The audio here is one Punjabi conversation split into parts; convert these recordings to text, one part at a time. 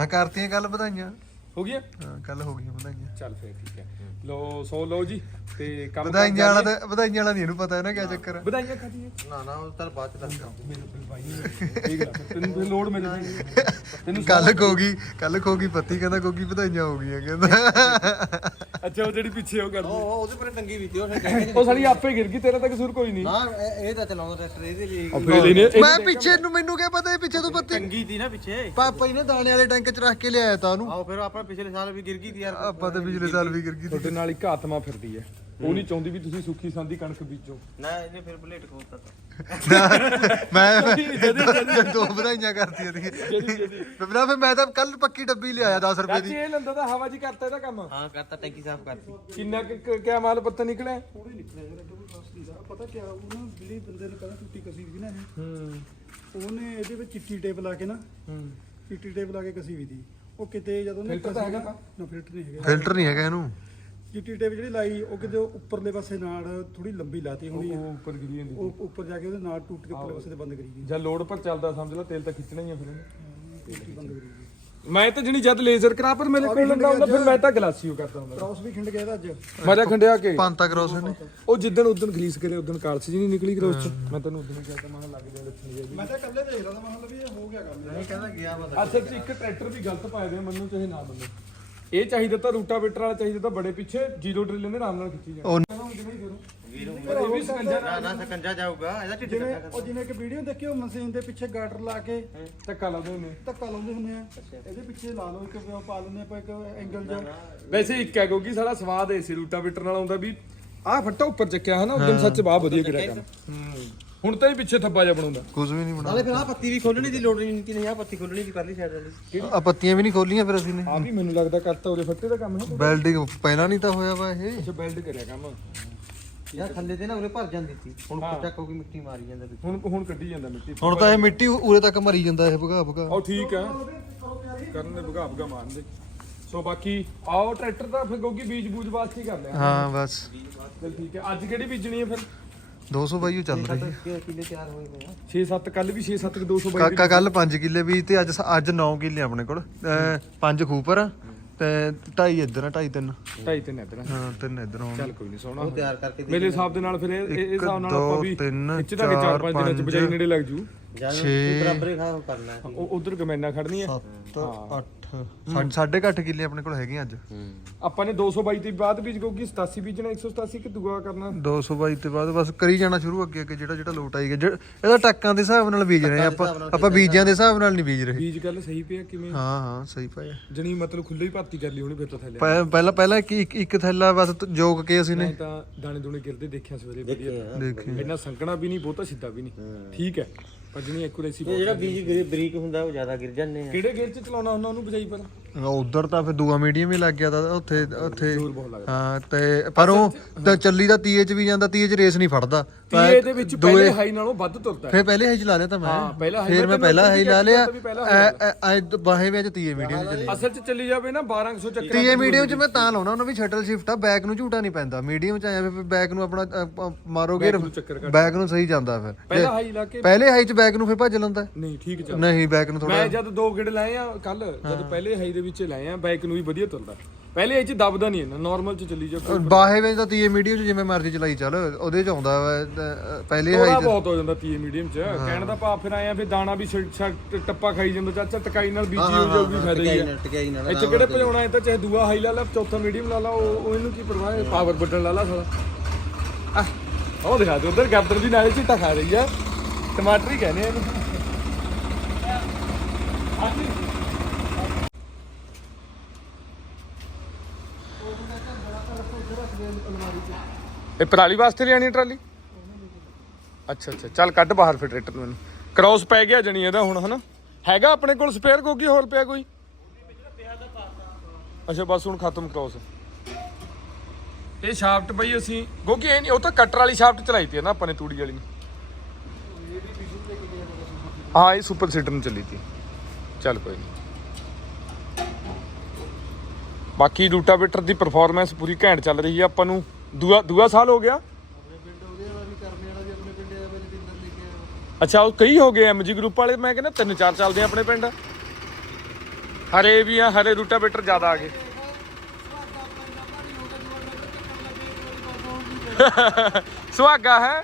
ਹਾਂ ਕਰਤੀਆਂ ਕੱਲ ਵਧਾਈਆਂ। ਹੋ ਗਿਆ ਹਾਂ ਕੱਲ ਹੋ ਗਈਆਂ ਵਧਾਈਆਂ। ਚੱਲ ਫੇਰ ਠੀਕ ਹੈ। ਲੋ ਸੋ ਲਓ ਜੀ ਤੇ ਕੰਮ ਵਧਾਈਆਂ ਵਾਲਾ। ਤਾਂ ਵਧਾਈਆਂ ਵਾਲਾ ਨਹੀਂ ਇਹਨੂੰ ਪਤਾ ਹੈ ਨਾ ਕੀ ਚੱਕਰ ਹੈ ਵਧਾਈਆਂ ਖਾਦੀਆਂ ਨਾ ਨਾ ਉਹ ਤਾਂ ਬਾਅਦ ਚ ਦੱਸਦਾ ਠੀਕ ਹੈ ਤੈਨੂੰ ਫਿਰ ਲੋੜ ਜੀ ਤੈਨੂੰ ਕੱਲ ਖੋਗੀ ਕੱਲ ਖੋਗੀ ਪੱਤੀ ਕਹਿੰਦਾ ਖੋਗੀ ਵਧਾਈਆਂ ਹੋ ਗਈਆਂ ਕਹਿੰਦਾ। ਅੱਛਾ ਉਹ ਜਿਹੜੀ ਪਿੱਛੇ ਉਹ ਕਰਦੀ ਉਹ ਉਹਦੇ ਪਰ ਟੰਗੀ ਵੀ ਤੀ ਉਹ ਫਿਰ ਕਹਿੰਦੇ ਉਹ ਸਾਲੀ ਆਪੇ ਗਿਰ ਗਈ ਤੇਰਾ ਤਾਂ ਕਸੂਰ ਕੋਈ ਨਹੀਂ। ਨਾ ਇਹ ਇਹ ਤਾਂ ਚਲਾਉਂਦਾ ਟਰੈਕਟਰ ਇਹਦੇ ਲਈ ਫੇਰ ਇਹਨੇ ਮੈਂ ਪਿੱਛੇ ਨੂੰ ਮੈਨੂੰ ਕੀ ਪਤਾ ਇਹ ਪਿੱਛੇ ਤੋਂ ਪੱਤੀ ਟੰਗੀ ਤੀ ਨਾ ਪਿੱਛੇ। ਪਾਪਾ ਹੀ ਨੇ ਦਾਣੇ ਵਾਲੇ ਟੈਂਕ 'ਚ ਰੱਖ ਕੇ ਲਿਆਇਆ ਤਾਂ ਉਹਨੂੰ। ਆਓ ਫਿਰ ਆਪਣਾ ਪਿਛਲੇ ਸਾਲ ਵੀ ਗਿਰ ਗਈ ਤੀ ਯਾਰ। ਆਪਾਂ ਤਾਂ ਪਿਛਲੇ ਸਾਲ ਵੀ ਗਿਰ ਗਈ ਤੁਹਾਡੇ ਨਾਲ ਇੱਕ ਆਤਮਾ ਫਿਰਦੀ ਹੈ। ਉਹ ਨਹੀਂ ਚਾਹੁੰਦੀ ਵੀ ਤੁਸੀਂ ਸੁੱਖੀ ਸੰਦੀ ਕਣਕ ਬੀਜੋ। ਨਾ ਇਹਨੇ ਫਿਰ ਬੁਲੇਟ ਖੋਲਤਾ ਤਾ। ਮੈਂ ਦੋ ਵਧਾਈਆਂ ਕਰਤੀਆਂ ਸੀ ਬਿਨਾ ਫਿਰ ਮੈਂ ਤਾਂ ਕੱਲ ਪੱਕੀ ਡੱਬੀ ਲਿਆਇਆ 10 ਰੁਪਏ ਦੀ। ਇਹ ਲੰਦਾ ਤਾਂ ਹਵਾ ਜੀ ਕਰਤਾ ਇਹਦਾ ਕੰਮ। ਹਾਂ ਕਰਤਾ ਟੈਂਕੀ ਸਾਫ਼ ਕਰਤੀ। ਕਿੰਨਾ ਕਿਆ ਮਾਲ ਪੱਤਾ ਨਿਕਲਿਆ? ਥੋੜੀ ਨਿਕਲਿਆ ਜਿਹੜਾ ਡਬਲ ਕਸਤੀ ਦਾ ਪਤਾ ਕੀ ਉਹ ਨਾ ਜਿਹੜੀ ਬੰਦੇ ਨੇ ਪਹਿਲਾਂ ਟੁੱਟੀ ਕਸੀ ਵੀ ਨਾ ਇਹ, ਹੂੰ। ਉਹਨੇ ਇਹਦੇ ਵਿੱਚ ਚਿੱਟੀ ਟੇਪ ਲਾ ਕੇ ਨਾ ਹੂੰ। ਚਿੱਟੀ ਟੇਪ ਲਾ ਕੇ ਕਸੀ ਵੀ ਦੀ। ਉਹ ਕਿਤੇ ਜਦੋਂ ਉਹਨੇ ਫਿਲਟਰ ਤਾਂ ਹੈਗਾ ਤਾਂ? ਨਾ ਫਿਲਟਰ ਨਹੀਂ ਹੈਗਾ। ਫਿਲਟਰ ਨਹੀਂ ਹੈਗਾ ਇਹਨੂੰ। ਚਿੱਟੀ ਟੇਪ ਜਿਹੜੀ ਲਾਈ ਉਹ ਕਿਤੇ ਉੱਪਰਲੇ ਪਾਸੇ ਨਾੜ ਥੋੜੀ ਲੰਬੀ ਲਾਤੀ ਹੋਣੀ ਆ। ਉਹ ਉੱਪਰ ਗਿਰੀ ਜਾਂਦੀ ਉਹ ਉੱਪਰ ਜਾ ਕੇ ਉਹਦੇ ਨਾੜ ਟੁੱਟ ਕੇ ਉੱਪਰਲੇ ਪਾਸੇ ਤੇ ਬੰਦ ਕਰੀ ਗਈ। ਜਾਂ ਲੋਡ ਪਰ ਚੱਲਦਾ ਸਮਝ ਲਾ ਤੇਲ ਤਾਂ ਖਿੱਚਣਾ ਹੀ ਆ ਫਿਰ ਇਹਨੇ। ਟੁੱਟੀ ਬੰਦ ਕਰੀ ਗਈ ਮੈਂ ਤਾਂ ਜਣੀ ਜਦ ਲੇਜ਼ਰ ਕਰਾ ਪਰ ਮੇਰੇ ਕੋਲ ਲੰਦਾ ਹੁੰਦਾ ਫਿਰ ਮੈਂ ਤਾਂ ਗਲਾਸੀਓ ਕਰਦਾ ਹੁੰਦਾ। ਕ੍ਰਾਸ ਵੀ ਖਿੰਡ ਗਿਆ ਇਹਦਾ ਅੱਜ। ਮਾਰਿਆ ਖੰਡਿਆ ਕੇ? ਪੰਤਾ ਕਰੋਸ ਨੇ ਉਹ ਜਿੱਦਣ ਉਦਣ ਗਲੀਸ ਕਰੇ ਉਦਣ ਕਾਲਸ ਜੀ ਨਹੀਂ ਨਿਕਲੀ ਕਰੋਸ ਚ। ਮੈਂ ਤੈਨੂੰ ਉਦਣ ਹੀ ਕਹਿੰਦਾ ਮੈਂ ਕਿਹਾ ਲੱਗ ਜਾ ਲੱਛਣ ਜੀ ਮੈਂ ਤਾਂ ਇਕੱਲੇ ਦੇਖ ਰਹਾ ਤਾਂ ਮਤਲਬ ਵੀ ਇਹ ਹੋ ਗਿਆ ਕੰਮ। ਨਹੀਂ ਕਹਿੰਦਾ ਗਿਆ ਵਾ ਅਸਲ 'ਚ ਇੱਕ ਟਰੈਕਟਰ ਵੀ ਗਲਤ ਪਾਇਆ ਦੇ ਮੰਨੂ ਚਾਹੇ ਨਾ ਮੰਨੂ। ਇਹ ਚਾਹੀਦਾ ਤਾਂ ਰੂਟਾਵੇਟਰ ਵਾਲਾ ਚਾਹੀਦਾ ਤਾਂ ਬੜੇ ਪਿੱਛੇ ਜ਼ੀਰੋ ਡਰਿਲ ਦੇ ਆਰਾਮ ਨਾਲ ਖਿੱਚੀ ਉਹ ਵੀਰੋ ਇਹ ਵੀ ਸਕੰਜਾ ਨਾ ਨਾ ਸਕੰਜਾ ਜਾਊਗਾ ਇਹਦਾ ਢਿੱਡ ਜਿਵੇਂ ਉਹ ਜਿਵੇਂ ਕਿ ਵੀਡੀਓ ਦੇਖੀ ਉਹ ਮਸ਼ੀਨ ਦੇ ਪਿੱਛੇ ਗਾਟਰ ਲਾ ਕੇ ਧੱਕਾ ਲਾਉਂਦੇ ਨੇ ਧੱਕਾ ਲਾਉਂਦੇ ਹੁੰਦੇ ਆ। ਇਹਦੇ ਪਿੱਛੇ ਲਾ ਲਓ ਇੱਕ ਉਹ ਪਾ ਲੈਂਦੇ ਆਪਾਂ ਇੱਕ ਐਂਗਲ ਜਿਹਾ। ਵੈਸੇ ਇੱਕ ਹੈ ਕਿਉਂਕਿ ਸਾਲਾ ਸਵਾਦ ਏ ਸੀ ਰੂਟਾਵੇਟਰ ਨਾਲ ਆਉਂਦਾ ਵੀ ਆਹ ਫੱਟਾ ਉੱਪਰ ਚੱਕਿਆ ਹਨਾ ਉਦੋਂ ਸੱਚ ਬਾਹ ਵਧੀਆ ਕਰਿਆ ਕੰਮ ਹੁਣ ਤਾਂ ਹੀ ਪਿੱਛੇ ਥੱਬਾ ਜਿਹਾ ਬਣਾਉਂਦਾ। ਕੁਝ ਵੀ ਨਹੀਂ ਬਣਾ ਨਾਲੇ ਫਿਰ ਆ ਪੱਤੀ ਵੀ ਖੋਲਣੀ ਦੀ ਲੋੜ ਨਹੀਂ ਕਿ ਨਹੀਂ ਆ ਪੱਤੀ ਖੋਲਣੀ ਦੀ ਪਰਲੀ ਸਾਈਡ ਵਾਲੀ। ਆ ਪੱਤੀਆਂ ਵੀ ਨਹੀਂ ਖੋਲੀਆਂ ਫਿਰ ਅਸੀਂ ਨੇ। ਆ ਵੀ ਮੈਨੂੰ ਲੱਗਦਾ ਕਰਤਾ ਉਹਦੇ ਫੱਟੇ ਦਾ ਕੰਮ ਹੈ। ਬੈਲਡਿੰਗ ਪਹਿਲਾਂ ਨਹੀਂ ਤਾਂ ਹੋਇਆ ਵਾ ਇਹ। ਅੱਛਾ ਬੈਲਡ ਕਰਿਆ ਕੰਮ। ਯਾਰ ਥੱਲੇ ਤੇ ਨਾ ਉਰੇ ਭਰ ਜਾਂਦੀ ਸੀ। ਹੁਣ ਚੱਕ ਹੋ ਕੇ ਮਿੱਟੀ ਮਾਰੀ ਜਾਂਦਾ ਵਿੱਚ। ਹੁਣ ਹੁਣ ਕੱਢੀ ਜਾਂਦਾ ਮਿੱਟੀ। ਹੁਣ ਤਾਂ ਇਹ ਮਿੱਟੀ ਉਰੇ ਤੱਕ ਮਰੀ ਜਾਂਦਾ ਇਹ ਭਗਾ ਭਗਾ। ਉਹ ਠੀਕ ਆ ਕਰਨ ਦੇ ਭਗਾ ਭਗਾ ਮਾਰਨ ਦੇ। ਸੋ ਬਾਕੀ ਆਓ ਟਰੈਕਟਰ ਦਾ ਫਿਰ ਗੋਗੀ ਬੀਜ ਬੂਜ ਵਾਸਤੇ ਹੀ ਕਰ ਲਿਆ। ਹਾਂ ਬਸ। ਚਲ ਠੀਕ ਹੈ। ਅੱਜ ਕਿਹੜੀ ਬੀਜਣੀ ਹੈ ਫਿਰ? 200 ਬਾਈ ਉਹ ਚੱਲ ਰਹੀ ਹੈ। ਕਿ ਕਿਲੇ ਤਿਆਰ ਹੋਏ ਨੇ ਆ 6-7 ਕੱਲ ਵੀ 6-7 200 ਬਾਈ ਕਾਕਾ ਕੱਲ 5 ਕਿੱਲੇ ਬੀਜ ਤੇ ਅੱਜ ਅੱਜ 9 ਕਿੱਲੇ ਆਪਣੇ ਕੋਲ। 5 ਖੂਪਰ ਤੇ 2.5 ਇੱਧਰ ਆ 2.5 ਤਿੰਨ। ਢਾਈ ਤਿੰਨ ਇਧਰ ਹਾਂ ਤਿੰਨ ਇੱਧਰ। ਹੋਣ ਚੱਲ ਕੋਈ ਨਹੀਂ ਸੋਹਣਾ ਉਹ ਤਿਆਰ ਕਰਕੇ ਦੇ ਮੇਰੇ ਹਿਸਾਬ ਦੇ ਨਾਲ ਫਿਰ ਇਹ ਹਿਸਾਬ ਨਾਲ ਦੋ, ਆਪਾਂ ਵੀ ਤਿੰਨ, ਖਿੱਚ ਚਾਰ, 4-5 ਦਿਨਾਂ ਚ ਪੰਜ, ਬਜਾਈ ਨੇੜੇ ਲੱਗ ਜੂ। ਜਾਂ ਛੇ। ਬਰਾਬਰੇ ਖਾ ਕਰਨਾ ਹੈ। ਉਹ ਉਧਰ ਗਮੈਨਾ ਖੜਨੀ ਹੈ? 7 8 ਸਾਢੇ ਘੱਟ ਕਿੱਲੇ ਆਪਣੇ ਕੋਲ ਹੈਗੇ ਅੱਜ। ਆਪਾਂ ਨੇ 222 ਤੇ ਬਾਅਦ ਬੀਜ ਗੋਗੀ 87 ਬੀਜਣਾ 187 ਕਿ ਦੁਆ ਕਰਨਾ? 200 ਬਾਈ ਤੇ ਬਾਅਦ ਬਸ ਕਰੀ ਜਾਣਾ ਸ਼ੁਰੂ ਅੱਗੇ ਅੱਗੇ ਜਿਹੜਾ ਜਿਹੜਾ ਲੋਟ ਆਈ ਗਿਆ ਜਿਹੜਾ- ਇਹਦਾ ਟੱਕਾਂ ਦੇ ਹਿਸਾਬ ਨਾਲ ਬੀਜ ਰਹੇ ਆ। ਆਪਾਂ ਆਪਾਂ ਬੀਜਾਂ ਦੇ ਹਿਸਾਬ ਨਾਲ ਨਹੀਂ ਬੀਜ ਰਹੇ। ਬੀਜ ਗੱਲ ਸਹੀ ਪਿਆ ਕਿਵੇਂ? ਹਾਂ ਹਾਂ ਸਹੀ ਪਾਇਆ ਜਣੀ ਮਤਲਬ ਖੁੱਲੇ ਹੀ ਭਰਤੀ ਕਰ ਲਈ ਹੋਣੀ ਫਿਰ ਤਾਂ ਥੱਲੇ ਪਹਿ- ਪਹਿਲਾਂ ਪਹਿਲਾਂ ਇੱਕ ਇੱਕ ਇੱਕ ਥੈਲਾ ਬਸ ਤ- ਜੋਗ ਕੇ ਅਸੀਂ ਮੈਂ ਨੇ ਤਾਂ ਦਾਣੇ ਦੂਣੇ ਗਿਰਦੇ ਦੇਖਿਆ ਸਵੇਰੇ ਵਧੀਆ। ਦੇਖੀ ਇੰਨਾ ਸੰਕਣਾ ਵੀ ਨਹੀਂ ਬਹੁਤਾ ਸਿੱਧਾ ਵੀ ਨਹੀਂ। ਠੀਕ ਹੈ। ਪਰ ਐਕੂਰੇਸੀ ਇਹ ਜਿਹੜਾ ਬੀਜ ਬਰੀ- ਬਰੀਕ ਹੁੰਦਾ ਉਹ ਜ਼ਿਆਦਾ ਗਿਰ ਜਾਂਦੇ ਆ। ਕਿਹੜੇ ਗੇਅਰ ਚ ਚਲਾਉਣਾ ਹੁੰਦਾ ਉਹਨੂੰ ਬਜਾਈ ਪਰ ਉਧਰ ਤਾਂ ਫਿਰ ਦੂਆ ਮੀਡੀਅਮ ਹੀ ਲੱਗ ਗਿਆ ਤਾਂ ਉੱਥੇ ਉੱਥੇ ਹਾਂ ਤੇ ਪਰ ਉਹ ਤਾਂ ਚੱਲੀ ਦਾ ਤੀਏ ਚ ਵੀ ਜਾਂਦਾ ਤੀਏ ਚ ਰੇਸ ਨਹੀਂ ਫੜਦਾ। ਤੀਏ ਦੇ ਵਿੱਚ ਪਹਿਲੇ ਹਾਈ ਨਾਲੋਂ ਵੱਧ ਤੁਰਦਾ ਫਿਰ ਪਹਿਲੇ ਹਾਈ ਚਲਾ ਲਿਆ ਤਾਂ ਹਾਂ, ਮੈਂ ਫਿਰ ਮੈਂ ਪਹਿਲਾ ਹਾਈ ਲਾ ਲਿਆ। ਐ ਬਾਹੇ ਵਿੱਚ ਤੀਏ ਮੀਡੀਅਮ ਚ ਚੱਲੀ ਅਸਲ ਚ ਚੱਲੀ ਜਾਵੇ ਨਾ 1200 ਚੱਕਰ ਤੀਏ ਮੀਡੀਅਮ ਚ ਮੈਂ ਤਾਂ ਲਾਉਣਾ ਉਹਨਾਂ ਵੀ ਸ਼ਟਲ ਸ਼ਿਫਟ ਆ ਬੈਕ ਨੂੰ ਝੂਟਾ ਨਹੀਂ ਪੈਂਦਾ। ਮੀਡੀਅਮ ਚ ਆਇਆ ਫਿਰ ਬੈਕ ਨੂੰ ਆਪਣਾ ਮਾਰੋਗੇ ਬੈਕ ਨੂੰ ਸਹੀ ਜਾਂਦਾ ਫਿਰ। ਪਹਿਲਾ ਹਾਈ ਲਾ ਕੇ ਪਹਿਲੇ ਹਾਈ ਚ ਬੈਕ ਨੂੰ ਫਿਰ ਭੱਜ ਲੈਂਦਾ। ਨਹੀਂ ਠੀਕ ਚੱਲ। ਨਹੀਂ ਬੈਕ ਨੂੰ ਥੋੜਾ ਮੈਂ ਜਦ ਦੋ ਗੇੜ ਲਾਏ ਆ ਕੱਲ ਜਦ ਪਹਿਲੇ ਹਾਈ ਦੇ ਵਿੱਚ ਲਾਏ ਆ ਬਾਈਕ ਨੂੰ ਵੀ ਵਧੀਆ ਤੁਰਦਾ ਪਹਿਲੇ ਇਹ ਚ ਦਬਦਾ ਨਹੀਂ ਇਹਨਾਂ ਨਾਰਮਲ ਚ ਚੱਲੀ ਜਾ ਬਾਹੇ ਵਿੱਚ ਤਾਂ ਤੀਏ ਮੀਡੀਅਮ ਚ ਜਿਵੇਂ ਮਰਜ਼ੀ ਚਲਾਈ ਚੱਲ ਉਹਦੇ ਚ ਆਉਂਦਾ ਵਾ, ਪਹਿਲੇ ਥੋੜਾ ਹਾਈ ਚ। ਬਹੁਤ ਹੋ ਜਾਂਦਾ 30 ਮੀਡੀਅਮ ਚ। ਕਹਿਣ ਦਾ ਭਾਵ ਫਿਰ ਆਇਆ ਫਿਰ ਦਾਣਾ ਵੀ ਛ- ਛ- ਟੱਪਾ ਖਾਈ ਜਾਂਦਾ ਚਾਚਾ ਟਕਾਈ ਨਾਲ ਬੀਜੀ ਹੋ ਜਾਊਗੀ ਫਾਇਦਾ ਹੀ ਟਕਿਆਈ ਆ। ਨਾਲ ਟਕਿਆਈ ਨਾਲ ਇੱਥੇ ਕਿਹੜੇ ਭਜਾਉਣਾ ਇਹ ਤਾਂ ਚਾਹੇ ਦੂਆ ਹਾਈ ਲਾ ਲਾ ਚੌਥਾ ਮੀਡੀਅਮ ਲਾ ਲਾ ਉਹ ਉਹ ਇਹਨੂੰ ਕੀ ਪਰਵਾਹ ਹੈ? ਪਾਵਰ ਬਟਨ ਲਾ ਲਾ ਸਾਲਾ। ਆਹ, ਉਹ ਦਿਖਾ ਦੇ ਉਧਰ ਗਾਦਰ ਦੀ ਨਾਲੇ ਝੀਟਾ ਖਾ ਰਹੀ ਆ। ਟਮਾਟਰ ਹੀ ਕਹਿੰਦੇ ਆ ਇਹਨੂੰ। ਇਹ ਪਰਾਲੀ ਵਾਸਤੇ ਲਿਆਣੀ ਟਰਾਲੀ? ਅੱਛਾ ਅੱਛਾ। ਚੱਲ ਕੱਢ ਬਾਹਰ ਫਿਰ ਟਰੈਕਟਰ ਨੂੰ ਕ੍ਰਾਸ ਪੈ ਗਿਆ ਜਣੀ ਇਹਦਾ ਹੁਣ, ਹਨਾ? ਹੈਗਾ ਆਪਣੇ ਕੋਲ ਸਪੇਅਰ ਕੋਕੀ ਹੋਰ ਪਿਆ ਕੋਈ? ਅੱਛਾ, ਬਸ ਹੁਣ ਖਤਮ ਕ੍ਰਾਸ ਇਹ ਸ਼ਾਫਟ ਬਈ ਅਸੀਂ ਗੋਗੀ ਇਹ ਨਹੀਂ, ਉਹ ਤਾਂ ਕਟਰ ਵਾਲੀ ਸ਼ਾਫਟ ਚਲਾਈ ਤੀ ਨਾ ਆਪਾਂ ਨੇ ਤੂੜੀ ਵਾਲੀ। ਨੂੰ ਹਾਂ, ਇਹ ਸੁਪਰ ਸੀਟਰ ਨੂੰ ਚੱਲੀ ਤੀ। ਚੱਲ ਕੋਈ ਨਹੀਂ ਬਾਕੀ ਰੂਟਾਵੇਟਰ ਦੀ ਪਰਫਾਰਮੈਂਸ ਪੂਰੀ ਘੈਂਟ ਚੱਲ ਰਹੀ ਹੈ ਆਪਾਂ ਨੂੰ। ਦੂਆ ਦੂਆ ਸਾਲ ਹੋ ਗਿਆ? ਅੱਛਾ ਉਹ ਕਈ ਹੋ ਗਏ ਐਮਜੀ ਗਰੁੱਪ ਵਾਲੇ ਮੈਂ ਕਹਿੰਦਾ ਤਿੰਨ ਚਾਰ ਚੱਲਦੇ ਆ ਆਪਣੇ ਪਿੰਡ। ਹਰੇ ਵੀ ਆ ਹਰੇ ਰੂਟਾਵੇਟਰ ਜ਼ਿਆਦਾ ਆ ਗਏ। ਸੁਹਾਗਾ ਹੈ।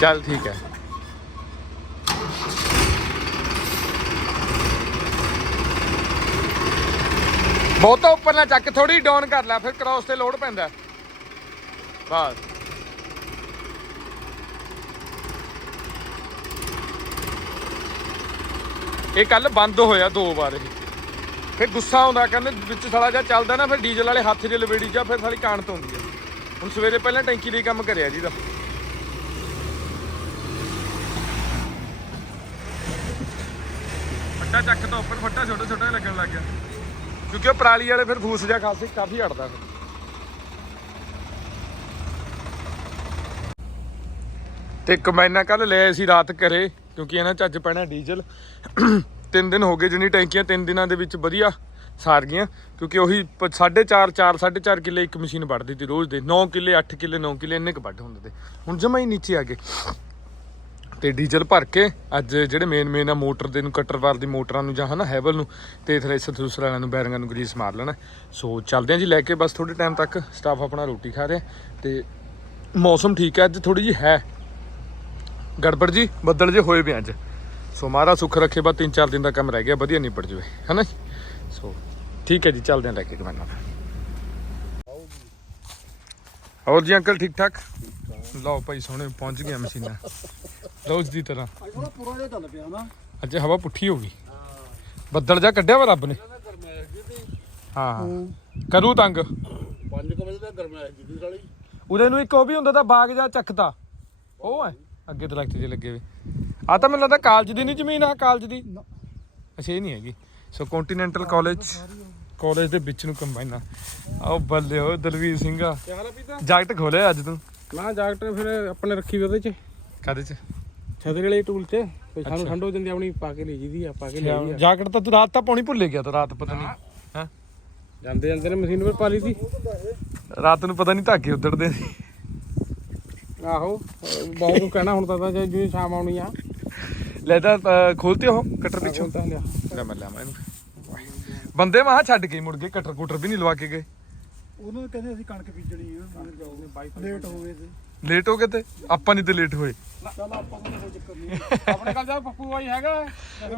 ਚੱਲ ਠੀਕ ਹੈ। ਬਹੁਤਾ ਉੱਪਰ ਨਾ ਚੱਕ ਥੋੜੀ ਡਾਊਨ ਕਰ ਲੈ, ਫਿਰ ਕ੍ਰਾਸ ਤੇ ਲੋਡ ਪੈਂਦਾ। ਬਸ। ਇਹ ਕੱਲ ਬੰਦ ਹੋਇਆ ਦੋ ਵਾਰ ਇਹ। ਫਿਰ ਗੁੱਸਾ ਆਉਂਦਾ, ਕਹਿੰਦੇ ਵਿੱਚ ਸਾਲਾ ਜਿਹਾ ਚੱਲਦਾ ਨਾ, ਫਿਰ ਡੀਜ਼ਲ ਵਾਲੇ ਹੱਥ 'ਚ ਲਵੇੜੀ ਜਾ, ਫਿਰ ਸਾਲੀ ਕਾਣਤ ਆਉਂਦੀ ਹੈ ਹੁਣ ਸਵੇਰੇ ਪਹਿਲਾਂ ਟੈਂਕੀ ਲਈ ਕੰਮ ਕਰਿਆ ਜੀ ਦਾ ਫੱਟਾ ਚੱਕ ਤਾਂ ਉੱਪਰ, ਫੱਟਾ ਛੋਟਾ ਛੋਟਾ ਜਿਹਾ ਲੱਗਣ ਲੱਗ ਗਿਆ। ਕਿਉਂਕਿ ਉਹ ਪਰਾਲੀ ਵਾਲੇ ਫਿਰ ਫੂਸ ਜਿਹਾ ਖਾਸੀ ਕਾਫੀ ਅੜਦਾ ਫਿਰ। ਤੇ ਕਮੈਨਾ ਕੱਲ ਲੈ ਸੀ ਰਾਤ ਘਰੇ, ਕਿਉਂਕਿ ਇਹਨਾਂ ਚੱਜ ਪੈਣਾ ਡੀਜ਼ਲ। ਤਿੰਨ ਦਿਨ ਹੋ ਗਏ ਜਿੰਨੀ ਟੈਂਕੀਆਂ, ਤਿੰਨ ਦਿਨਾਂ ਦੇ ਵਿੱਚ ਵਧੀਆ ਸਾਰ ਗਈਆਂ, ਕਿਉਂਕਿ ਉਹੀ 4.5 4 4.5 ਕਿੱਲੇ ਇੱਕ ਮਸ਼ੀਨ ਵੱਢਦੀ ਸੀ ਰੋਜ਼ ਦੇ। 9 ਕਿੱਲੇ 8 ਕਿੱਲੇ 9 ਕਿੱਲੇ, ਇੰਨੇ ਕ ਵੱਢ ਹੁੰਦੇ ਤੇ। ਹੁਣ ਜਮਾ ਹੀ ਨੀਚੇ ਆ ਗਏ। ਤੇ ਡੀਜ਼ਲ ਭਰ ਕੇ ਅੱਜ ਜਿਹੜੇ ਮੇਨ ਮੇਨ ਆ ਮੋਟਰ ਦੇ ਨੂੰ, ਕਟਰਵਾਲ ਦੀ ਮੋਟਰਾਂ ਨੂੰ ਜਾਂ ਹਨਾ ਹੈਵਲ ਨੂੰ, ਤੇ ਥ੍ਰੈਸ਼ਰ ਥਰੂਸਰ ਵਾਲਿਆਂ ਨੂੰ ਬੈਰਿੰਗਾਂ ਨੂੰ ਗਰੀਸ ਮਾਰ ਲੈਣਾ। ਸੋ ਚੱਲਦੇ ਆਂ ਜੀ ਲੈ ਕੇ ਬਸ ਥੋੜੇ ਟਾਈਮ ਤੱਕ ਸਟਾਫ ਆਪਣਾ ਰੋਟੀ ਖਾ ਰਿਹਾ, ਤੇ ਮੌਸਮ ਠੀਕ ਹੈ ਅੱਜ ਥੋੜੀ ਜੀ ਹੈ। ਗੜਬੜ ਜੀ, ਬੱਦਲ ਜੇ ਹੋਏ ਵੀ ਅੱਜ। ਸੋ ਮਹਾਰਾਜ ਸੁੱਖ ਰੱਖੇ ਬਾ ਤਿੰਨ ਚਾਰ ਦਿਨ ਦਾ ਕੰਮ ਰਹਿ ਗਿਆ, ਵਧੀਆ ਨਿਪਟ ਜਵੇ, ਹਨਾ ਜੀ? ਸੋ ਠੀਕ ਹੈ ਜੀ, ਚੱਲਦੇ ਆਂ ਲੈ ਕੇ ਕਮਾਨਾ ਹੋਰ ਜੀ ਅੰਕਲ ਠੀਕ ਠਾਕ? ਲਓ ਭਾਈ ਸੋਹਣੇ ਪਹੁੰਚ ਗਿਆ ਮਸ਼ੀਨਾਂ। ਰੋਜ਼ ਦੀ ਤਰ੍ਹਾਂ। ਅੱਜ ਥੋੜਾ ਪੂਰਾ ਜਿਹਾ ਚੱਲ ਪਿਆ ਨਾ। ਅੱਜ ਹਵਾ ਪੁੱਠੀ ਹੋ ਗਈ। ਬੱਦਲ ਜਾ ਕੱਢਿਆ ਵਾ ਰੱਬ ਨੇ। ਹਾਂ ਕਰੂ ਤੰਗ। 5 ਵਜੇ ਤੱਕ ਗਰਮੈਸ਼ ਜਿੱਦੀ ਸਾਲੀ। ਉਰੇ ਨੂੰ ਇੱਕ ਉਹ ਵੀ ਹੁੰਦਾ ਤਾਂ ਬਾਗ ਜਾ ਚੱਕਦਾ। ਉਹ ਹੈ ਅੱਗੇ ਦਰਖਤ ਜੇ ਲੱਗੇ ਵੇ ਆ ਤਾਂ ਮੈਨੂੰ ਲੱਗਦਾ ਕਾਲਜ ਦੀ ਨਹੀਂ ਜ਼ਮੀਨ ਆ ਕਾਲਜ ਦੀ। ਅੱਛਾ ਇਹ ਨਹੀਂ ਹੈਗੀ। ਸੋ ਕੰਟੀਨੈਂਟਲ ਕਾਲਜ ਕਾਲਜ ਦੇ ਵਿੱਚ ਨੂੰ ਕੰਬਾਈਨਾ ਆਓ ਬੱਲੇ ਹੋ ਦਲਵੀਰ ਸਿੰਘਾ ਕੀ ਹਾਲ ਆ ਪੀਤਾ? ਜਾਕਟ ਖੋਲਿਆ ਅੱਜ ਤੂੰ? ਨਾ ਜਾਕਟ ਫਿਰ ਆਪਣੇ ਰੱਖੀ ਵੀ ਉਹਦੇ ਚ। ਕਾਦੇ ਚ? ਛਤਰੀ ਵਾਲੇ ਟੂਲ ਚ। ਤੇ ਸਾਨੂੰ ਠੰਡ ਹੋ ਜਾਂਦੀ ਆਪਣੀ ਪਾ ਕੇ ਲਈ ਜੀਦੀ ਆ ਪਾ ਕੇ ਲਈ ਆ। ਜਾਕਟ ਤਾਂ ਤੂੰ ਰਾਤ ਤਾਂ ਪਾਉਣੀ ਭੁੱਲੇ ਗਿਆ ਤੂੰ ਰਾਤ ਪਤਾ ਨਹੀਂ। ਹਾਂ। ਜਾਂਦੇ ਜਾਂਦੇ ਨੇ ਮਸ਼ੀਨ ਪਰ ਪਾ ਲਈ ਸੀ। ਰਾਤ ਨੂੰ ਪਤਾ ਨਹੀਂ ਧਾਗੇ ਉਦੜਦੇ ਸੀ। ਆਹੋ ਬਹੁਤ ਕੁ ਕਹਿਣਾ ਹੁਣ ਤਾਂ ਜੇ ਸ਼ਾਮ ਆਉਣੀ ਆ। ਲੈ ਤਾਂ ਖੋਲਤੇ ਹੋ ਕਟਰ ਪਿੱਛੋਂ? ਲੈ ਮੈਂ ਲਿਆਵਾਂ ਇਹਨੂੰ। ਬੰਦੇ ਮਹਾ ਛੱਡ ਕੇ ਹੀ ਮੁੜ ਗਏ ਕਟਰ ਕੁਟਰ ਵੀ ਨਹੀਂ ਲਵਾ ਕੇ ਗਏ। ਉਹਨਾਂ ਕਹਿੰਦੇ ਅਸੀਂ ਕਣਕ ਬੀਜਣੀ ਆ ਫਿਰ ਜਾਓਗੇ ਲੇਟ ਹੋਵੇ ਤੇ ਲੇਟ ਹੋ ਗਏ ਤੇ। ਆਪਾਂ ਨਹੀਂ ਤੇ ਲੇਟ ਹੋਏ। ਚੱਲ ਆਪਾਂ ਨੂੰ ਕੋਈ ਚੱਕਰ ਨਹੀਂ। ਆਪਣੇ ਕੋਲ ਜਾ ਪੱਪੂ ਬਾਈ ਹੈਗਾ।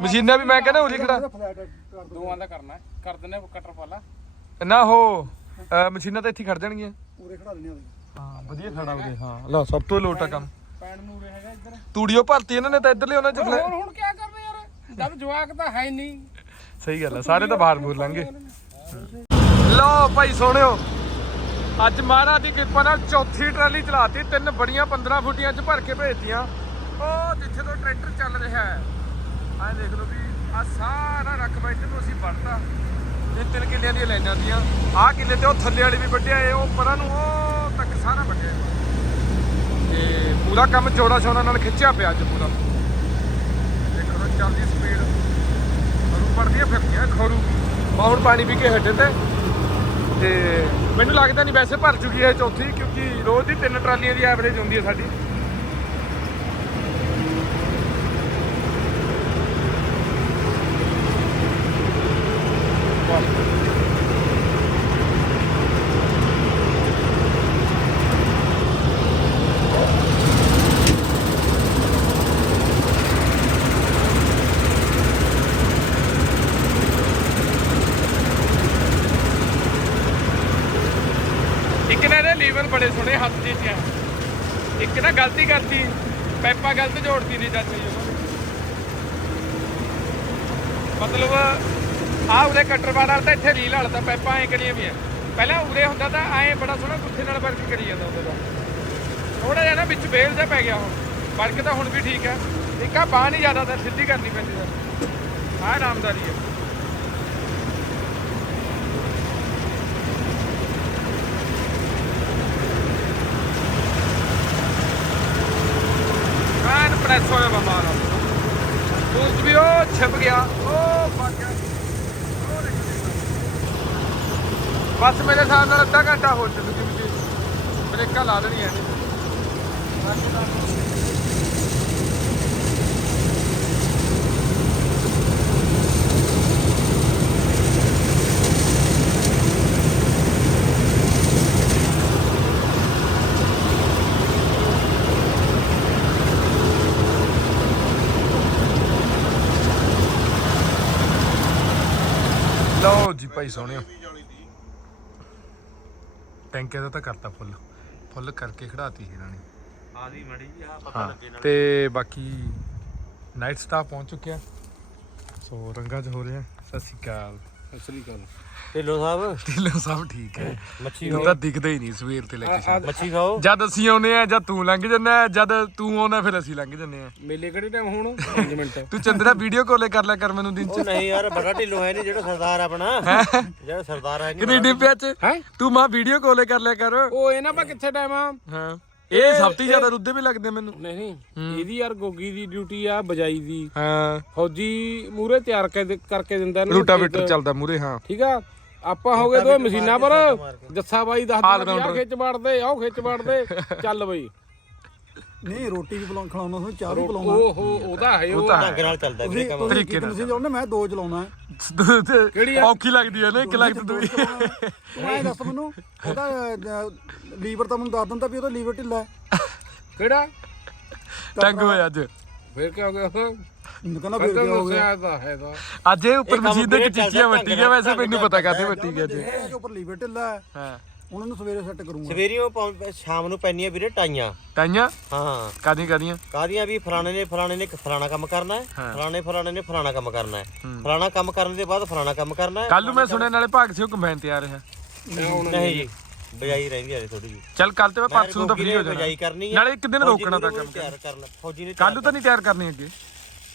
ਮਸ਼ੀਨਾਂ ਵੀ ਮੈਂ ਕਹਿੰਦਾ ਉਰੀ ਖੜਾ। ਦੋਵਾਂ ਦਾ ਕਰਨਾ ਕਰ ਦਿੰਨੇ ਕਟਰ ਪਾਲਾ ਨਾ ਹੋ ਮਸ਼ੀਨਾਂ ਤਾਂ ਇੱਥੇ ਹੀ ਖੜ ਜਾਣਗੀਆਂ। ਪੂਰੇ ਖੜਾ ਲੈਣੇ ਆ ਹਾਂ ਵਧੀਆ ਖੜਾ ਹੋ ਹਾਂ। ਲਓ ਸਭ ਤੋਂ ਲੋਟ ਕੰਮ। ਪੈਣ ਨੂੰ ਉਰੇ ਹੈਗਾ ਇੱਧਰ। ਤੂੜੀਓ ਭਰਤੀ ਇਹਨਾਂ ਨੇ ਤਾਂ ਇੱਧਰਲੇ ਉਹਨਾਂ ਚ ਹੁਣ ਹੁਣ ਕੀ ਕਰਨਾ ਯਾਰ? ਜਦ ਜਵਾਕ ਤਾਂ ਹੈ ਹੀ ਨਹੀਂ। ਸਹੀ ਗੱਲ ਆ, ਸਾਰੇ ਤਾਂ ਬਾਹਰ ਬੋਲ ਲਾਂਗੇ। ਲਓ ਭਾਈ ਸੋਹਣਿਓ, ਅੱਜ ਮਹਾਰਾਜ ਦੀ ਕਿਰਪਾ ਨਾਲ ਚੌਥੀ ਟਰਾਲੀ ਚਲਾਤੀ, ਤਿੰਨ ਬੜੀਆਂ 15 ਫੁੱਟੀਆਂ ਚ ਭਰ ਕੇ ਭੇਜਤੀਆਂ। ਉਹ ਜਿੱਥੇ ਤੋਂ ਟਰੈਕਟਰ ਚੱਲ ਰਿਹਾ ਹੈ, ਆਹ ਦੇਖ ਲਓ ਵੀ ਆ ਸਾਰਾ ਰਕਬਾ ਇੱਥੇ ਨੂੰ ਅਸੀਂ ਵੜਤਾ ਤਿੰਨ ਤਿੰਨ ਕਿੱਲਿਆਂ ਦੀਆਂ ਲਾਈਨਾਂ ਦੀਆਂ, ਆਹ ਕਿੱਲੇ ਤੇ ਉਹ ਥੱਲੇ ਵਾਲੀ ਵੀ ਵੱਢਿਆ ਏ, ਉਹ ਪਰਾਂ ਨੂੰ ਉਹ ਤੱਕ ਸਾਰਾ ਵੱਢਿਆ ਤੇ ਪੂਰਾ ਕੰਮ ਚੌੜਾ ਚੌੜਾ ਨਾਲ ਖਿੱਚਿਆ ਪਿਆ ਅੱਜ ਪੂਰਾ। ਦੇਖੋ ਚੱਲਦੀ ਸਪੀਡ ਵੜਦੀਆਂ ਫਿਰਦੀਆਂ ਖਰੂ ਬਾਹਰ ਪਾਣੀ ਪੀ ਕੇ ਹਟੇ ਤੇ। ਤੇ ਮੈਨੂੰ ਲੱਗਦਾ ਨਹੀਂ ਵੈਸੇ ਭਰ ਚੁੱਕੀ ਹੈ ਚੌਥੀ, ਕਿਉਂਕਿ ਰੋਜ਼ ਦੀ ਤਿੰਨ ਟਰਾਲੀਆਂ ਦੀ ਐਵਰੇਜ ਹੁੰਦੀ ਹੈ ਸਾਡੀ। ਇੱਕ ਨਾ ਇਹਦੇ ਲੀਵਰ ਬੜੇ ਸੋਹਣੇ ਹੱਥ ਜੇ ਚ ਆ। ਇੱਕ ਨਾ ਗਲਤੀ ਕਰਤੀ। ਪੈਪਾ ਗਲਤ ਜੋੜਤੀ ਨਹੀਂ ਚਾਚਾ ਜੀ ਉਹਨਾਂ। ਮਤਲਬ ਆਹ ਉਰੇ ਕਟਰ ਵਾਲਾ ਤਾਂ ਇੱਥੇ ਰੀਲ ਵਾਲਾ ਤਾਂ ਪੈਪਾ ਐ ਕਰੀਆਂ ਵੀ ਐ ਪਹਿਲਾਂ ਉਰੇ ਹੁੰਦਾ ਤਾਂ ਐ ਬੜਾ ਸੋਹਣਾ ਗੁੱਥੇ ਨਾਲ ਵਰਕ ਕਰੀ ਜਾਂਦਾ ਉਹਦੇ ਦਾ ਥੋੜਾ ਜਿਹਾ ਨਾ ਵਿੱਚ ਬੇਲ ਜਿਹਾ ਪੈ ਗਿਆ ਹੁਣ। ਵਰਕ ਤਾਂ ਹੁਣ ਵੀ ਠੀਕ ਹੈ ਇੱਕ ਆ ਬਾਹ ਨਹੀਂ ਜ਼ਿਆਦਾ ਤਾਂ ਸਿੱਧੀ ਕਰਨੀ ਪੈਂਦੀ ਸਰ ਆਹ ਆਰਾਮਦਾਰੀ ਹੈ ਐਨ ਪ੍ਰੈਸ ਬਾਬਾ ਦਾ ਬੂਸਟ ਵੀ ਉਹ ਛਿਪ ਗਿਆ। ਉਹ ਫੱਕ ਗਿਆ। ਬਸ ਮੇਰੇ ਹਿਸਾਬ ਨਾਲ ਅੱਧਾ ਘੰਟਾ ਹੋ ਚੱਲੂਗੀ ਮਸ਼ੀਨ ਬ੍ਰੇਕਾਂ ਲਾ ਦੇਣੀਆਂ ਨੇ ਲਓ ਜੀ ਭਾਈ ਸੋਹਣਿਓ ਟੈਂਕੇ ਦਾ ਤਾਂ ਕਰਤਾ ਫੁੱਲ। ਫੁੱਲ ਕਰਕੇ ਖੜਾਤੀ ਇਹਨਾਂ ਨੇ। ਆਦੀ ਮੜੀ ਜੀ ਆ ਪਤਾ ਲੱਗੇ ਨਾਲ ਤੇ ਬਾਕੀ ਨਾਈਟ ਸਟਾਫ ਪਹੁੰਚ ਚੁੱਕਿਆ। ਸੋ ਰੰਗਾਂ 'ਚ ਹੋ ਰਿਹਾ। ਸਤਿ ਸ਼੍ਰੀ ਅਕਾਲ। ਅਸਲੀ ਗੱਲ ਢਿੱਲੋ ਸਾਹਿਬ? ਢਿੱਲੋਂ ਸਭ ਠੀਕ ਹੈ। ਮੱਛੀ ਉਹ ਤਾਂ ਦਿਖਦਾ ਹੀ ਨਹੀਂ ਸਵੇਰ ਤੇ ਲੈ ਕੇ ਸ਼ਾਮ। ਮੱਛੀ ਖਾਓ। ਜਦ ਅਸੀਂ ਆਉਨੇ ਆ ਜਦ ਤੂੰ ਲੰਘ ਜੰਨਾ ਜਦ ਤੂੰ ਆਉਣਾ ਫਿਰ ਅਸੀਂ ਲੰਘ ਜੰਨੇ ਆ ਮੇਲੇ ਕਿਹੜੇ ਟਾਈਮ ਹੁਣ? 5 ਮਿੰਟ। ਤੂੰ ਚੰਦਰਾ ਵੀਡੀਓ ਕਾਲ ਕਰ ਲਿਆ ਕਰ ਮੈਨੂੰ ਦਿਨ ਉਹ ਚ। ਨਹੀਂ ਯਾਰ ਬੜਾ ਢਿੱਲੋ ਹੈ ਨਹੀਂ ਜਿਹੜਾ ਸਰਦਾਰ ਆਪਣਾ। ਜਿਹੜਾ ਸਰਦਾਰ ਹੈ ਕਿੰਨੀ ਡਿੱਬਿਆਂ ਚ? ਹੈ? ਤੂੰ ਮਾਂ ਵੀਡੀਓ ਕਾਲ ਕਰ ਲਿਆ ਕਰ। ਉਹ ਇਹਨਾਂ ਪਾ ਕਿੱਥੇ ਟਾਈਮ ਆ? ਹਾਂ। ਇਹ ਸਭ ਤੋਂ ਜ਼ਿਆਦਾ ਰੁੱਦੇ ਵੀ ਲੱਗਦੇ ਮੈਨੂੰ। ਨਹੀਂ ਨਹੀਂ ਇਹਦੀ ਯਾਰ ਗੋਗੀ ਦੀ ਡਿਊਟੀ ਆ ਬਜਾਈ ਦੀ। ਹਾਂ। ਫੌਜੀ ਮੂਰੇ ਤਿਆਰ ਕਰਕੇ ਕਰਕੇ ਦਿੰਦਾ ਇਹਨੂੰ ਰੂਟਾਵੇਟਰ ਚੱਲਦਾ ਮੂਰੇ ਹਾਂ। ਠੀਕ ਆ? ਆਪਾਂ ਹੋ ਗਏ ਦੋ ਮਸ਼ੀਨਾਂ ਪਰ। ਜੱਸਾ ਬਾਈ ਦੱਸ All ਦਿੰਦਾ ਆ। ਖਿੱਚ ਵੜਦੇ ਆਓ ਖਿੱਚ ਵੜਦੇ। ਚੱਲ ਬਈ। ਨਹੀਂ ਰੋਟੀ ਵੀ ਬੁਲਾਉਣ ਖਿਲਾਉਣਾ ਤੁਹਾਨੂੰ ਚਾਹ ਵੀ ਪਿਲਾਉਣਾ। ਉਹ ਹੋ ਉਹਦਾ ਹੈ ਉਹ। ਤਾਂ ਢੰਗ ਨਾਲ ਚੱਲਦਾ ਵੀਰੇ ਕੰਮ ਤੁਸੀਂ ਤਰੀਕੇ ਨਾਲ। ਤੁਸੀਂ ਚਾਹੁੰਦੇ ਮੈਂ ਦੋ ਚਲਾਉਣਾ ਹੈ। ਕਿਹੜੀ ਔਖੀ ਲੱਗਦੀ ਹੈ ਨਾ ਇੱਕ ਲੱਗ ਦੂਈ ਤੂੰ ਐਂ ਦੱਸ ਮੈਨੂੰ ਉਹਦਾ ਲੀਵਰ ਤਾਂ ਮੈਨੂੰ ਦੱਸ ਦਿੰਦਾ ਵੀ ਉਹਦਾ ਲੀਵਰ ਢਿੱਲਾ ਹੈ। ਕਿਹੜਾ? ਟੰਗ ਹੋਇਆ ਅੱਜ। ਫਿਰ ਕੀ ਹੋ ਗਿਆ? ਕਹਿੰਦਾ ਫਿਰ ਫਿਰ ਕੀ ਹੋ ਗਿਆ? ਦੱਸਿਆ ਤਾਂ ਹੈਗਾ। ਅੱਜ ਇਹ ਉੱਪਰ ਇਹ ਕੰਮ ਮਸ਼ੀਨ ਦੇ ਵੀਰੇ ਚੀਚੀਆਂ ਚੱਲਦਾ ਵੱਟੀ ਗਿਆ ਵੈਸੇ ਮੈਨੂੰ ਪਤਾ ਕਾਤੇ ਵੱਟੀ ਗਿਆ ਅੱਜ। ਇਹ ਉੱਪਰ ਲੀਵਰ ਢਿੱਲਾ ਹੈ ਹਾਂ। ਹੁਣ ਇਹਨੂੰ ਸਵੇਰੇ ਸੈੱਟ ਕਰੂੰਗਾ। ਸਵੇਰੇ ਉਹ ਪਾਉਂ- ਸ਼ਾਮ ਨੂੰ ਪੈਣੀਆਂ ਵੀਰੇ ਟਾਈਆਂ। ਟਾਈਆਂ? ਹਾਂ। ਕਾਦੀਆਂ ਕਾਦੀਆਂ ਕਾਦੀਆਂ ਵੀ ਫਲਾਣੇ ਨੇ ਫਲਾਣੇ ਨੇ ਫਲਾਣਾ ਕੰਮ ਕਰਨਾ ਹੈ। ਫਲਾਣੇ ਫਲਾਣੇ ਨੇ ਫਲਾਣਾ ਕੰਮ ਕਰਨਾ ਹੈ। ਫਲਾਣਾ ਕੰਮ ਕਰਨ ਦੇ ਬਾਅਦ ਫਲਾਣਾ ਕੰਮ ਕਰਨਾ ਹੈ। ਕੱਲ ਨੂੰ ਮੈਂ ਸੁਣਿਆ ਨਾਲੇ ਭਾਗ ਸਿੰਘ ਕੰਬਾਈਨ ਤੇ ਆ ਰਿਹਾ ਨਹੀਂ ਜੀ ਬਜਾਈ ਰਹਿੰਦੀ ਹੈ ਥੋੜੀ ਜੀ ਚੱਲ ਕੱਲ ਤੇ ਮੈਂ ਪਰਸੋਂ ਨੂੰ ਤਾਂ ਫ੍ਰੀ ਹੋ ਬਜਾਈ ਜਾਣਾ। ਕਰਨੀ ਹੈ। ਨਾਲੇ ਇੱਕ ਦਿਨ ਫੌਜੀ ਰੋਕਣਾ ਨੂੰ ਤਾਂ ਕੰਮ ਤਿਆਰ ਕਰਨਾ। ਫੌਜੀ ਨੇ ਕੱਲ ਨੂੰ ਤਾਂ ਨਹੀਂ ਤਿਆਰ ਕਰਨੀ ਅੱਗੇ।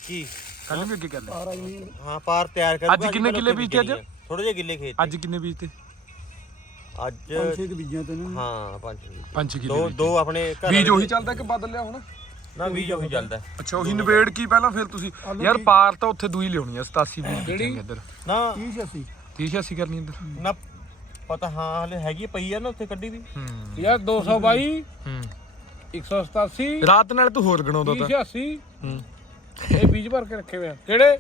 ਕੀ? ਕੱਲ ਨੂੰ ਵੀ ਅੱਗੇ ਕਰਨੀ। ਹਾਂ ਪਾਰ ਤਿਆਰ ਕਰੂਗਾ। ਅੱਜ ਕਿੰਨੇ ਕਿੱਲੇ ਬੀਜੇ ਅੱਜ? ਥੋੜੇ ਜਿਹੇ ਗਿੱਲੇ ਖੇਤ ਅੱਜ ਕਿੰਨੇ ਬੀਜ ਤੇ ਅੱਜ ਛੇ ਕੁ ਬੀਜਾਂ ਤੇ ਇਹਨੂੰ ਹਾਂ ਪੰਜ ਪੰਜ ਕਿੱਲੇ ਦੋ ਦੋ ਆਪਣੇ ਘਰ ਬੀਜ ਉਹੀ ਚੱਲਦਾ ਕਿ ਬਦਲ ਲਿਆ ਹੁਣ? ਨਾ ਬੀਜ ਉਹੀ ਚੱਲਦਾ। ਅੱਛਾ ਉਹੀ ਨਵੇੜ ਕੀ ਪਹਿਲਾਂ ਫਿਰ ਤੁਸੀਂ? ਯਾਰ ਪਾਰ ਤਾਂ ਉੱਥੇ ਦੂਈ ਲਿਆਉਣੀ ਆ 87 ਬੀਜ ਬੀਜਾਂਗੇ ਇੱਧਰ। ਨਾ। 30 86 30 80 ਕਰਨੀ ਇੱਧਰ। ਨਾ ਪਤਾ ਹਾਂ ਹਲੇ ਹੈਗੀ ਆ, ਪਈ ਆ ਨਾ ਉੱਥੇ ਕੱਢੀ ਵੀ। ਹੂੰ। ਯਾਰ 222 ਹੂੰ। 187 ਰਾਤ ਨਾਲ ਤੂੰ ਹੋਰ ਗਣਾਉਂਦਾ ਤਾਂ। 380 ਹੂੰ। ਇਹ ਬੀਜ ਭਰ ਕੇ ਰੱਖੇ ਹੋਏ ਆ। ਕਿਹੜੇ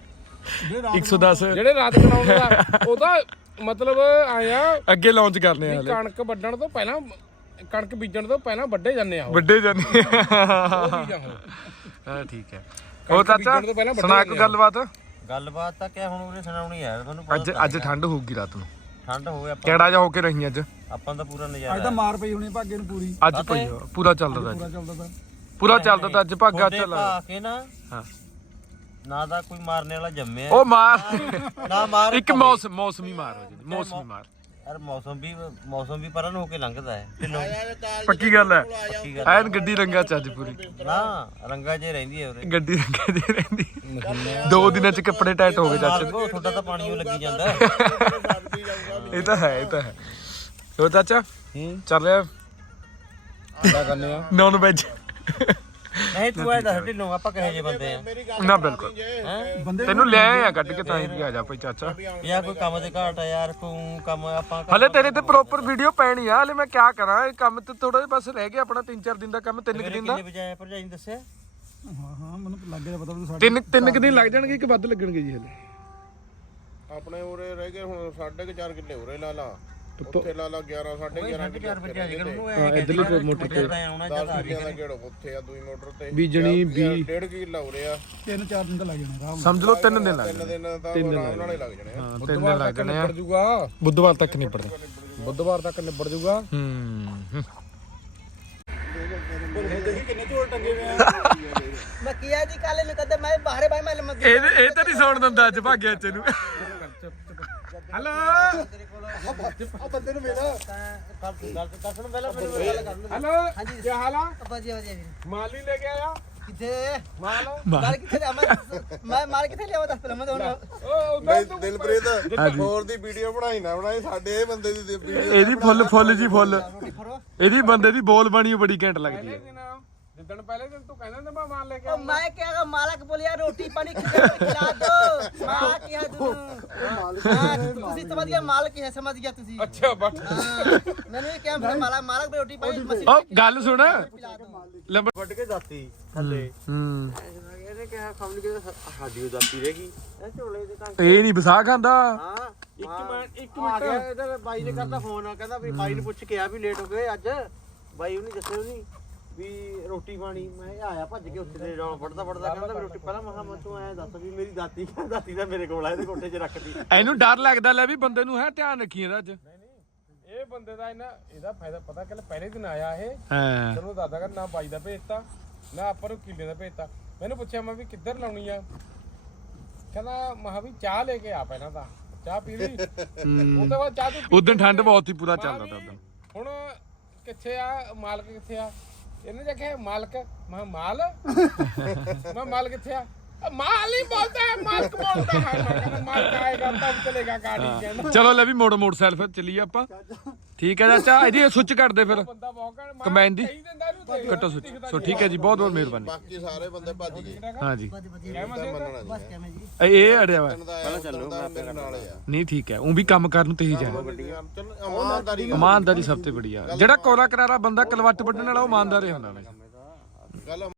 110 ਜਿਹੜੇ ਰਾਤ ਬਣਾਉਂਦੇ ਆ ਉਹ ਤਾਂ ਮਤਲਬ ਆਇਆ ਅੱਗੇ ਲਾਂਚ ਕਰਨੇ ਆ ਹਲੇ। ਕਣਕ ਵੱਢਣ ਤੋਂ ਪਹਿਲਾਂ ਕਣਕ ਬੀਜਣ ਤੋਂ ਪਹਿਲਾਂ ਵੱਢੇ ਜਾਂਦੇ ਆ ਉਹ। ਵੱਡੇ ਜਾਨੇ ਹਾਂ ਠੀਕ ਹੈ। ਉਹ ਚਾਚਾ ਸੁਣਾ ਆ। ਗੱਲਬਾਤ? ਗੱਲਬਾਤ ਤਾਂ ਕਿਆ ਹੁਣ ਉਹਨੇ ਸੁਣਾਉਣੀ ਹੈ ਤੁਹਾਨੂੰ ਅੱਜ ਅੱਜ ਠੰਡ ਹੋਊਗੀ ਰਾਤ ਨੂੰ। ਠੰਡ ਹੋਵੇ ਆਪਾਂ। ਕਿਹੜਾ ਜਾ ਹੋ ਕੇ ਰਹੀ ਅੱਜ? ਆਪਾਂ ਦਾ ਪੂਰਾ ਅੱਜ ਨਜ਼ਾਰਾ ਤਾਂ ਮਾਰ ਪਈ ਹੋਣੀ ਭਾਗੇ ਨੂੰ ਪੂਰੀ। ਅੱਜ ਪਈ ਪੂਰਾ ਚੱਲਦਾ ਅੱਜ ਚੱਲਦਾ ਤਾਂ। ਪੂਰਾ ਚੱਲਦਾ ਤਾਂ ਅੱਜ ਭਾਗਾ ਤੁਹਾਡੇ ਚੱਲ ਭਾ ਕੇ ਨਾ ਹਾਂ। ਨਾ ਦਾ ਕੋਈ ਮਾਰਨੇ ਵਾਲਾ ਜੰਮਿਆ। ਉਹ ਮਾਰ। ਨਾ ਮਾਰ। ਇੱਕ ਮੌਸਮ ਮੌਸਮੀ ਮਾਰ ਹੋ ਜਾਂਦੀ ਮੌਸਮੀ ਮਾਰ। ਯਾਰ ਮੌਸਮ ਵੀ ਮੌਸਮ ਵੀ ਪਰਨ ਹੋ ਕੇ ਲੰਘਦਾ ਹੈ। ਢਿੱਲੋਂ ਪੱਕੀ ਗੱਲ ਹੈ। ਪੱਕੀ ਗੱਲ ਐਨ ਗੱਡੀ ਰੰਗਾ ਚ ਅੱਜ ਪੂਰੀ। ਨਾ ਰੰਗਾ ਜੇ ਰਹਿੰਦੀ ਹੈ ਉਰੇ। ਗੱਡੀ ਰੰਗਾ ਦੀ ਰਹਿੰਦੀ। ਦੋ ਦਿਨਾਂ ਚ ਕੱਪੜੇ ਟਾਈਟ ਹੋ ਗਏ ਚਾਚੇ। ਮਾਰਗੋ ਤੁਹਾਡਾ ਤਾਂ ਪਾਣੀ ਉਹ ਲੱਗੀ ਜਾਂਦਾ। ਹੈ। ਇਹ ਤਾਂ ਹੈ ਇਹ ਤਾਂ ਹੈ। ਹੋ ਚਾਚਾ? ਚੱਲ ਰਿਹਾ। ਕਰਨੇ ਆ। ਨੌਨ ਵੈਜ ਨਹੀਂ ਤੂੰ ਐ ਦੱਸ ਢਿੱਲੋਂ ਆਪਾਂ ਕਹੇ ਜੇ ਬੰਦੇ ਆ? ਨਾ ਬਿਲਕੁਲ। ਹੈ? ਬੰਦੇ ਤੈਨੂੰ ਲੈ ਆਇਆ ਕੱਢ ਕੇ ਤਾਂ ਹੀ ਵੀ ਆ ਜਾ ਭਾਈ ਚਾਚਾ। ਯਾ ਕੋਈ ਕੰਮ ਦੇ ਘਾਟ ਆ ਯਾਰ ਕੋਈ ਕੰਮ ਆਪਾਂ ਹਲੇ ਤੇਰੇ ਤੇ ਪ੍ਰੋਪਰ ਵੀਡੀਓ ਪੈਣੀ ਆ ਹਲੇ ਮੈਂ ਕਿਆ ਕਰਾਂ ਇਹ ਕੰਮ ਤੇ ਥੋੜਾ ਜਿਹਾ ਬਸ ਰਹਿ ਗਿਆ ਆਪਣਾ 3-4 ਦਿਨ ਦਾ ਕੰਮ ਤਿੰਨ ਕੁ ਦਿਨ ਦਾ। ਕਿੰਨੇ ਵਜਾਏ ਭਰਜਾਈ ਨੇ ਦੱਸਿਆ? ਹਾਂ ਹਾਂ ਮੈਨੂੰ ਲੱਗ ਗਿਆ ਪਤਾ ਵੀ ਸਾਡੇ ਤਿੰਨ ਤਿੰਨ ਕੁ ਦਿਨ ਲੱਗ ਜਾਣਗੇ ਕਿ ਵੱਧ ਲੱਗਣਗੇ ਜੀ ਹਲੇ? ਆਪਣੇ ਉਰੇ ਰਹਿ ਗਏ ਹੁਣ ਸਾਢੇ ਕੁ ਚਾਰ ਕਿੱਲੇ ਉਰੇ ਲਾ ਲਾ। ਉੱਥੇ ਲਾ ਲਾ 11 ਸਾਢੇ 11 ਕਿੱਲੇ ਚਾਰ ਵਜੇ ਅੱਜ ਨੂੰ ਹਾਂ, ਇੱਧਰਲੀ ਮੋਟਰ ਤੇ। ਆਉਣਾ 10 ਜਦ ਕਿੱਲਿਆਂ ਦਾ ਗੇੜ ਉੱਥੇ ਆ ਦੂਈ ਮੋਟਰ ਤੇ ਬੀਜਣੀ ਯਾਰ, ਡੇਢ ਕਿੱਲਾ ਉਰੇ ਆ। ਤਿੰਨ ਚਾਰ ਦਿਨ ਤਾਂ ਲੱਗ ਜਾਣੇ ਆਰਾਮ ਸਮਝ ਲਓ ਤਿੰਨ ਦਿਨ ਲੱਗ ਤਿੰਨ ਦਿਨ ਤਾਂ ਆਰਾਮ ਨਾਲ ਹੀ ਲੱਗ ਜਾਣੇ ਆ। ਹਾਂ ਤਿੰਨ ਦਿਨ ਲੱਗ ਜਾਣੇ ਆ। ਨਿਬੜ ਜੂਗਾ। ਬੁੱਧਵਾਰ ਤੱਕ ਨਹੀਂ ਪੜਦੇ ਬੁੱਧਵਾਰ ਤੱਕ ਨਿਬੜ ਜੂਗਾ। ਹੂੰ। ਕਿੰਨੇ ਝੋਲ ਟੰਗੇ ਹੋਏ ਆ ਮੈਂ ਕਿਹਾ ਜੀ ਕੱਲ ਨੂੰ ਕਦੇ ਮੈਂ ਬਾਹਰੇ ਬਾਈ ਮੈਂ ਲੰਮਾ ਇਹ ਇਹ ਤਾਂ ਨਹੀਂ ਸੌਣ ਦਿੰਦਾ ਅੱਜ ਭਾਗਿਆ ਚ ਨੂੰ। ਹਲੋ ਉਹ ਬੰਦੇ ਨੂੰ ਮਿਲ ਗੱਲ ਦੱਸਣ ਪਹਿਲਾਂ ਮੈਨੂੰ ਗੱਲ ਕਰ ਹਲੋ ਕੀ ਹਾਲ ਆ ਵਧੀਆ ਵਧੀਆ ਵੀਰ ਮਾਲੀ ਲੈ ਕੇ ਆਇਆ ਕਿੱਥੇ ਮਾਲ ਮਾਰ ਕਿੱਥੇ ਲਿਆ ਮੈਂ ਮੈਂ ਮਾਰ ਕਿੱਥੇ ਲਿਆ ਦੱਸ ਪਹਿਲਾਂ ਮੈਂ ਤਾਂ ਹੁਣ ਉਹ ਉਧਰ ਤੂੰ ਦਿਲਪ੍ਰੀਤ ਹੋਰ ਦੀ ਵੀਡੀਓ ਬਣਾਈ ਨਾ ਬਣਾਈ ਸਾਡੇ ਇਹ ਬੰਦੇ ਦੀ ਵੀਡੀਓ ਇਹਦੀ ਫੁੱਲ ਫੁੱਲ ਜੀ ਫੁੱਲ ਰੋਟੀ ਫੜੋ ਇਹਦੀ ਬੰਦੇ ਦੀ ਬੋਲ ਬਾਣੀ ਬੜੀ ਘੈਂਟ ਲੱਗਦੀ ਹੈ ਜਿੱਦਣ ਪਹਿਲੇ ਦਿਨ ਤੂੰ ਕਹਿੰਦਾ ਨਾ ਮੈਂ ਮਾਲ ਲੈ ਕੇ ਆਉਂਦਾ। ਮੈਂ ਕਿਹਾ ਮਾਲਕ ਬੋਲਿਆ ਰੋਟੀ ਪਾਣੀ ਖਿਲਾ ਦੋ ਮੈਂ ਕਿਹਾ ਤੁਹਾਨੂੰ ਹਾਂ, ਤੁਸੀਂ ਸਮਝ ਗਿਆ ਮਾਲਕ ਹੈ ਸਮਝ ਗਿਆ ਤੁਸੀਂ। ਅੱਛਾ ਬਟ ਹਾਂ, ਮੈਨੂੰ ਕਿਹਾ ਮੇਰਾ ਮਾਲਕ ਮਾਲਕ ਵੀ ਰੋਟੀ ਪਾਣੀ ਮਸੀਂ ਓ ਗੱਲ ਸੁਣ। ਲੰਬੜ ਵੱਢ ਕੇ ਦਾਤੀ ਥੱਲੇ। ਹੂੰ ਇਹਨੇ ਕਿਹਾ ਖਮਨ ਕੇ ਸਾਡੀ ਉਹ ਦਾਤੀ ਇਹ ਝੋਲੇ ਦੇ ਤਾਂ ਇਹ ਨਹੀਂ ਵਸਾ ਖਾਂਦਾ ਹਾਂ ਇੱਕ ਮਿੰਟ ਇੱਕ ਮਿੰਟ। ਆ ਬਾਈ ਨੇ ਕਰਦਾ ਫੋਨ ਆ ਕਹਿੰਦਾ ਵੀ ਬਾਈ ਨੂੰ ਪੁੱਛ ਕੇ ਆ ਵੀ ਲੇਟ ਹੋ ਗਏ ਅੱਜ। ਬਾਈ ਉਹਨੇ ਦੱਸਿਆ ਨਹੀਂ। ਵੀ ਰੋਟੀ ਪਾਣੀ ਮੈਂ ਕਿਹਾ ਆਇਆ ਭੱਜ ਕੇ ਉੱਥੇ ਦੇ ਰੌਣ ਪੜਦਾ ਪੜਦਾ ਕਹਿੰਦਾ ਵੀ ਰੋਟੀ ਪਹਿਲਾਂ ਮਹਾ ਮੈਂ ਤੂੰ ਐ ਦੱਸ ਵੀ ਮੇਰੀ ਦਾਤੀ ਦਾਤੀ ਦਾ ਮੇਰੇ ਕੋਲ ਆ ਇਹਦੇ ਕੋਠੇ 'ਚ ਰੱਖਦੀ ਇਹਨੂੰ ਡਰ ਲੱਗਦਾ ਲੈ ਵੀ ਬੰਦੇ ਨੂੰ ਹੈ ਧਿਆਨ ਰੱਖੀ ਇਹਦਾ ਅੱਜ। ਇਹ ਬੰਦੇ ਦਾ ਇਹਨਾਂ ਇਹਦਾ ਫਾਇਦਾ ਪਤਾ ਕਿ ਪਹਿਲੇ ਦਿਨ ਆਇਆ ਇਹ। ਹਾਂ। ਤੈਨੂੰ ਦਾਦਾ ਕਰ ਨਾ ਬਾਈ ਦਾ ਭੇਜਤਾ ਨਾ ਆਪਾਂ ਨੂੰ ਕਿੱਲੇ ਦਾ ਭੇਜਤਾ। ਮੈਨੂੰ ਪੁੱਛਿਆ ਮੈਂ ਵੀ ਕਿੱਧਰ ਲਾਉਣੀ ਆ? ਕਹਿੰਦਾ ਮਹਾ ਵੀ ਚਾਹ ਲੈ ਕੇ ਆ ਪਹਿਲਾਂ ਤਾਂ। ਚਾਹ ਪੀ ਲਈ। ਤੋਂ ਬਾਅਦ ਚਾਹ ਤੂੰ ਪੀ ਉਦੋਂ ਠੰਡ ਬਹੁਤ ਹੀ ਪੂਰਾ ਚੱਲਦਾ ਤਾ ਉਦੋਂ ਹੁਣ ਕਿੱਥੇ ਆ ਮਾਲਕ ਕਿੱਥੇ ਆ? ਇਹਨੇ ਦੇਖਿਆ ਮਾਲਕ? ਮੈਂ ਮਾਲ? ਮੈਂ ਮਾਲ ਕਿੱਥੇ ਆ? ਅ, ਮਾਲ ਹੀ ਬੋਲਦਾ ਹੈ ਮਾਲਕ ਬੋਲਦਾ ਹੈ ਮੈਂ ਕਹਿੰਦਾ ਮਾਲਕ ਆਏਗਾ ਤਬ ਚਲੇਗਾ ਗਾੜੀ ਕਹਿੰਦਾ ਚਲੋ ਲੈ ਵੀ ਮੋੜ ਮੋਟਰਸਾਈਕਲ ਫਿਰ ਚੱਲੀਏ ਆਪਾਂ ਠੀਕ ਹੈ ਚਾਚਾ ਇਹਦੀ ਸੁੱਚ ਕੱਟ ਦੇ ਫਿਰ ਬੰਦਾ ਬਹੁਤ ਕਹਿਣ ਮਾਰ ਕੰਬਾਈਨ ਦੀ? ਕਹੀ ਦਿੰਦਾ ਇਹਨੂੰ ਤੇ ਕੱਟੋ ਸੁੱਚ ਸੋ ਠੀਕ ਹੈ ਜੀ ਬਹੁਤ ਬਹੁਤ ਮਿਹਰਬਾਨੀ ਬਾਕੀ ਸਾਰੇ ਬੰਦੇ ਭੱਜ ਗਏ ਹਾਂ ਜੀ ਕਹਿ ਮੈਂ ਤਾਂ ਮੰਨਣਾ बस ਨਹੀਂ क्या मैं जी ਇਹ ਇਹ ਅੜਿਆ ਵਾ ਪਹਿਲਾਂ ਚੱਲੋ ਮੈਂ ਮੇਰੇ ਨਾਲ ਆ ਨਹੀਂ ਠੀਕ ਹੈ ਉਹ ਵੀ ਕੰਮ ਕਰਨ ਨੂੰ ਤੇ ਹੀ ਜਾਣਾ ਚੱਲ ਇਮਾਨਦਾਰੀ ਗੱਲ ਇਮਾਨਦਾਰੀ ਸਭ ਤੋਂ ਬੜੀ ਆ ਜਿਹੜਾ ਕੋਲਾ ਕਰਾਰਾ ਬੰਦਾ ਕਲਵੱਟ ਵੱਢਣ ਵਾਲਾ ਉਹ ਇਮਾਨਦਾਰ ਹੀ ਹੁੰਦਾ ਨੇ ਗੱਲ